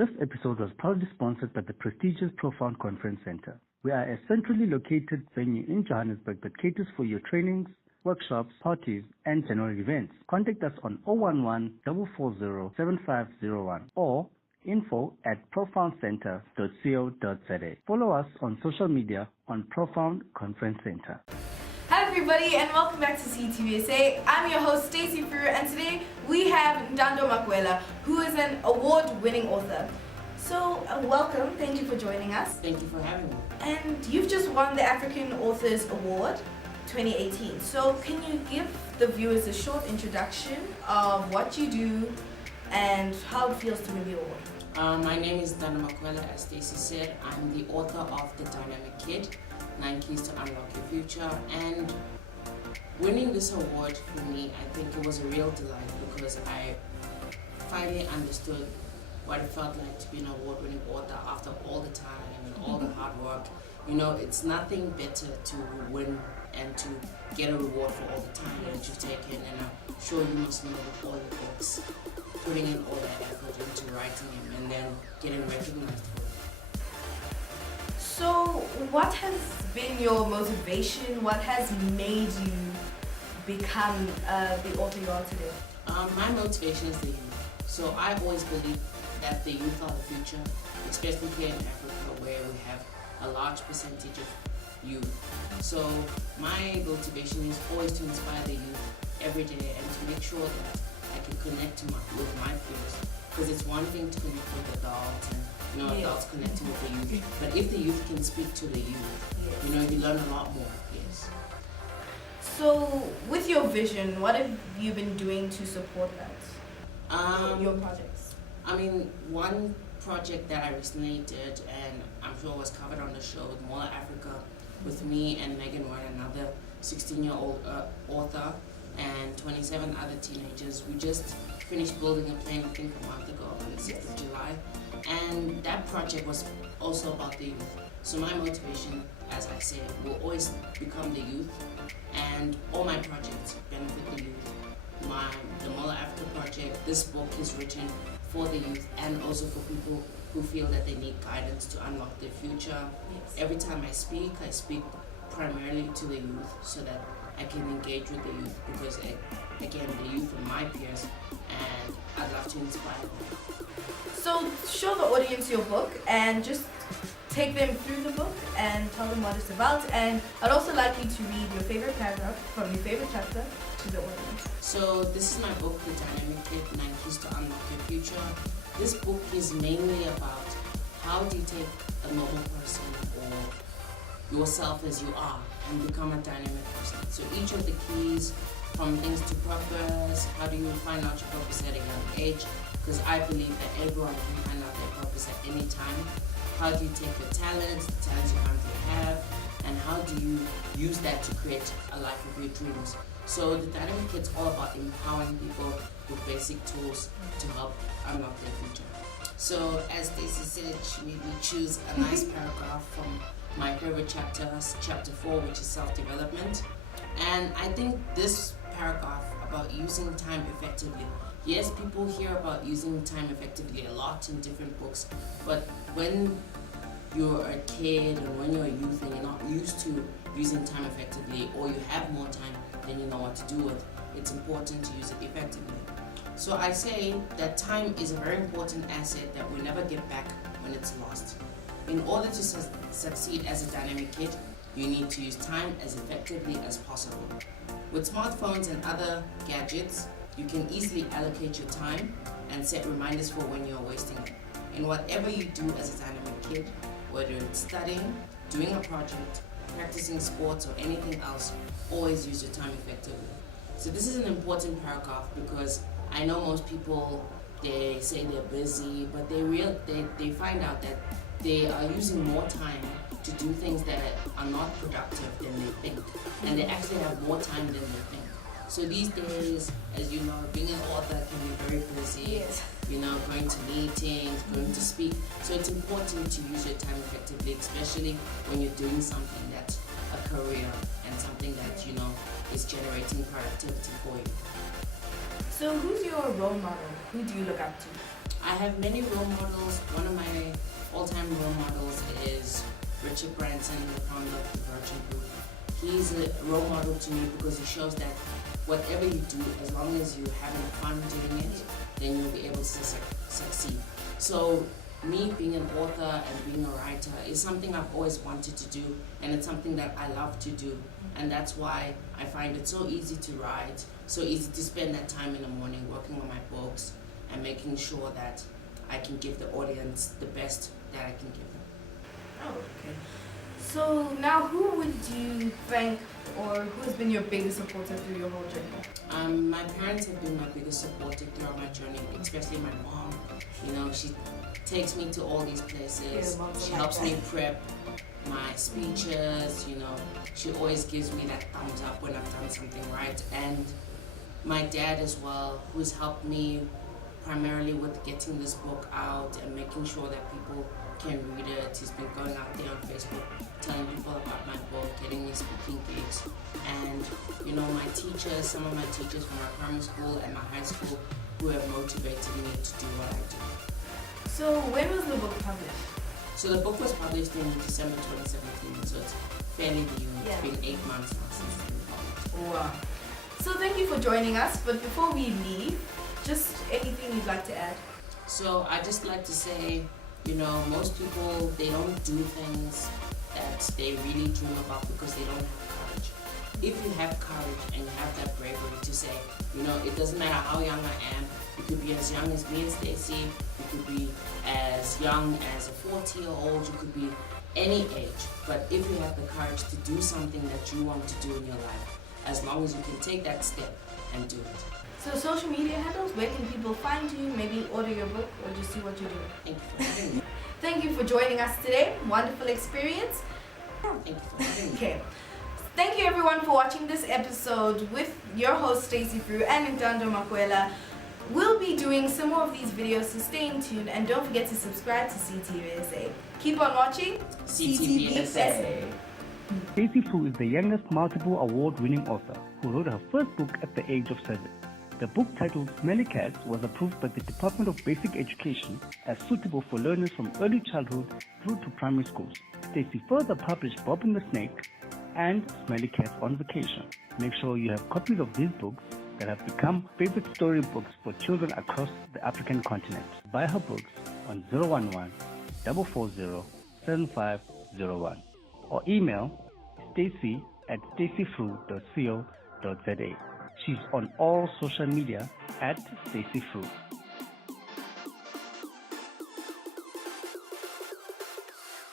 This episode was proudly sponsored by the prestigious Profound Conference Center. We are a centrally located venue in Johannesburg that caters for your trainings, workshops, parties, and general events. Contact us on 011-440-7501 or info@profoundcenter.co.za. Follow us on social media on Profound Conference Center. Hi everybody and welcome back to CTVSA. I'm your host Stacey Fru and today we have Ntando Makwela, who is an award-winning author. So welcome, thank you for joining us. Thank you for having me. And you've just won the African Authors Award 2018. So can you give the viewers a short introduction of what you do and how it feels to win the award? My name is Ntando Makwela, as Stacey said. I'm the author of The Dynamic Kid, 9 Keys to Unlock Your Future, and winning this award for me, I think it was a real delight because I finally understood what it felt like to be an award-winning author after all the time and all the hard work. You know, it's nothing better to win and to get a reward for all the time that you've taken, and I'm sure you must know with all your books, putting in all that effort into writing them and then getting recognized for it. So what has been your motivation? What has made you become the author you are today? My motivation is the youth. So I always believe that the youth are the future, especially here in Africa where we have a large percentage of youth. So my motivation is always to inspire the youth every day and to make sure that I can connect with my peers. Because it's one thing to connect with adults and adults connecting with the youth. But if the youth can speak to the youth, you learn a lot more. Yes. So with your vision, what have you been doing to support that? Your projects? I mean, one project that I recently did, and I'm sure was covered on the show, with Mola Africa, with me and Megan Ward, another 16-year-old author, and 27 other teenagers. We just finished building a plane, I think, a month ago on the 6th of July. And that project was also about the youth. So my motivation, as I said, will always become the youth, and all my projects benefit the youth. The Mola Africa project, this book is written for the youth and also for people who feel that they need guidance to unlock their future. Yes. Every time I speak primarily to the youth so that I can engage with the youth because, again, the youth are my peers and I'd love to inspire them. So show the audience your book and just take them through the book and tell them what it's about. And I'd also like you to read your favorite paragraph from your favorite chapter to the audience. So this is my book, The Dynamic Kid, 9 Keys to Unlock Your Future. This book is mainly about how do you take a normal person or yourself as you are and become a dynamic person. So each of the keys, from things to purpose, how do you find out your purpose at a young age? Because I believe that everyone can find out their purpose at any time. How do you take your talents, the talents you currently have, and how do you use that to create a life of your dreams? So the Dynamic Kid's all about empowering people with basic tools to help unlock their future. So as Stacey said, she made me choose a nice paragraph from my favorite chapter, chapter 4, which is self-development. And I think this paragraph about using time effectively. Yes, people hear about using time effectively a lot in different books, but when you're a kid and when you're a youth and you're not used to using time effectively, or you have more time than you know what to do with, it's important to use it effectively. So I say that time is a very important asset that we'll never get back when it's lost. In order to succeed as a dynamic kid, you need to use time as effectively as possible. With smartphones and other gadgets, you can easily allocate your time and set reminders for when you're wasting it. In whatever you do as a dynamic kid, whether it's studying, doing a project, practicing sports, or anything else, always use your time effectively. So this is an important paragraph because I know most people, they say they're busy, but they find out that they are using more time to do things that are not productive than they think, and they actually have more time than they think. So these days, as you know, being an author can be very busy. Yes. Going to meetings, going to speak. So it's important to use your time effectively, especially when you're doing something that's a career and something that is generating productivity for you. So who's your role model? Who do you look up to? I have many role models. One of my all-time role models is Richard Branson, the founder of the Virgin Group. He's a role model to me because he shows that whatever you do, as long as you're having fun doing it, then you'll be able to succeed. So me being an author and being a writer is something I've always wanted to do, and it's something that I love to do. And that's why I find it so easy to write, so easy to spend that time in the morning working on my books and making sure that I can give the audience the best that I can give them. Oh, okay. So now who would you thank, or who has been your biggest supporter through your whole journey? My parents have been my biggest supporter throughout my journey, especially my mom. You know, she takes me to all these places. She helps me prep my speeches, you know. She always gives me that thumbs up when I've done something right. And my dad as well, who's helped me primarily with getting this book out and making sure that people can read it. He's been going out there on Facebook telling people about my book, getting me speaking gigs. And you know, my teachers, some of my teachers from my primary school and my high school, who have motivated me to do what I do. So when was the book published? So the book was published in December 2017, so it's fairly new. Yeah. It's been 8 months now since it's been published. Wow. So thank you for joining us, but before we leave, just anything you'd like to add? So I just like to say, you know, most people, they don't do things that they really dream about because they don't have courage. If you have courage and you have that bravery to say, you know, it doesn't matter how young I am, you could be as young as me and Stacey, you could be as young as a 40-year-old, you could be any age, but if you have the courage to do something that you want to do in your life, as long as you can take that step and do it. So social media handles, where can people find you, maybe order your book or just see what you're doing? Thank you for having me. Thank you for joining us today. Wonderful experience. Thank you for having me. Okay. Thank you everyone for watching this episode with your host Stacey Fru and Ntando Makwela. We'll be doing some more of these videos, so stay in tune and don't forget to subscribe to CTVSA. Keep on watching CTVSA. Stacey Fru is the youngest multiple award-winning author who wrote her first book at the age of 7. The book titled Smelly Cats was approved by the Department of Basic Education as suitable for learners from early childhood through to primary schools. Stacey further published Bob and the Snake and Smelly Cats on Vacation. Make sure you have copies of these books that have become favorite storybooks for children across the African continent. Buy her books on 011 440 7501 or email stacy@staceyfru.co.za. She's on all social media at Stacey Fru.